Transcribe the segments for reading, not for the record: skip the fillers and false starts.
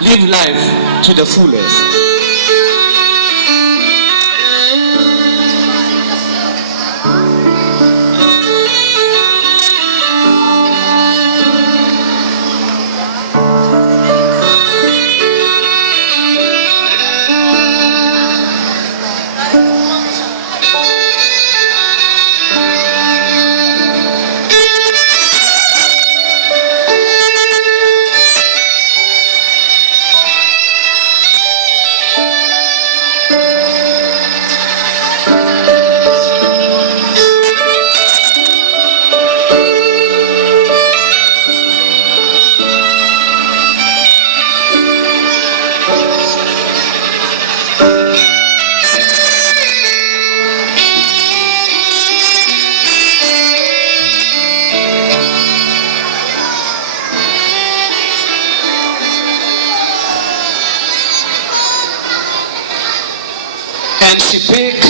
Live life to the fullest. And she picked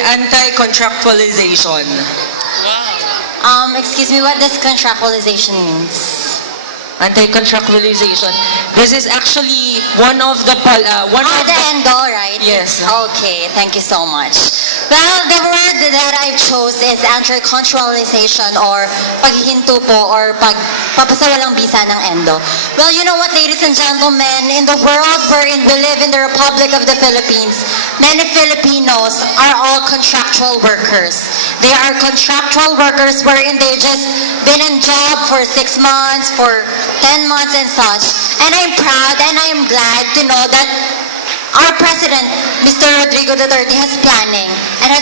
anti-contractualization. Excuse me, what does contractualization means? Anti-contractualization. This is actually one of the The endo, right? Yes. Okay, thank you so much. Well, the word that I chose is anti-contractualization or paghihinto po or pagpapasawalang bisa ng endo. Well, you know what, ladies and gentlemen, in the world wherein we live in the Republic of the Philippines, many Filipinos are all contractual workers. They are contractual workers wherein they just been in job for 6 months, for 10 months and such. And I'm proud and I'm glad to know that our President, Mr. Rodrigo Duterte, has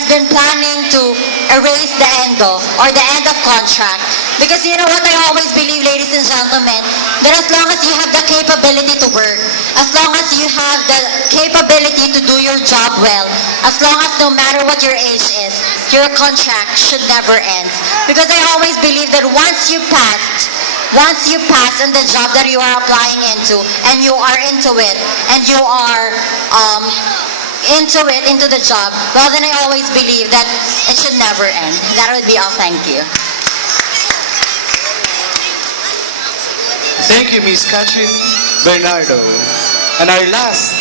been planning to erase the endo or the end of contract. Because you know what I always believe, ladies and gentlemen, that as long as you have the capability to work, as long as you have the capability to do your job well, as long as no matter what your age is, your contract should never end. Because I always believe that once you pass on the job that you are applying into, and you are into it, and you are into the job, well then I always believe that it should never end. That would be all. Thank you. Thank you, Miss Catherine Bernardo. And our last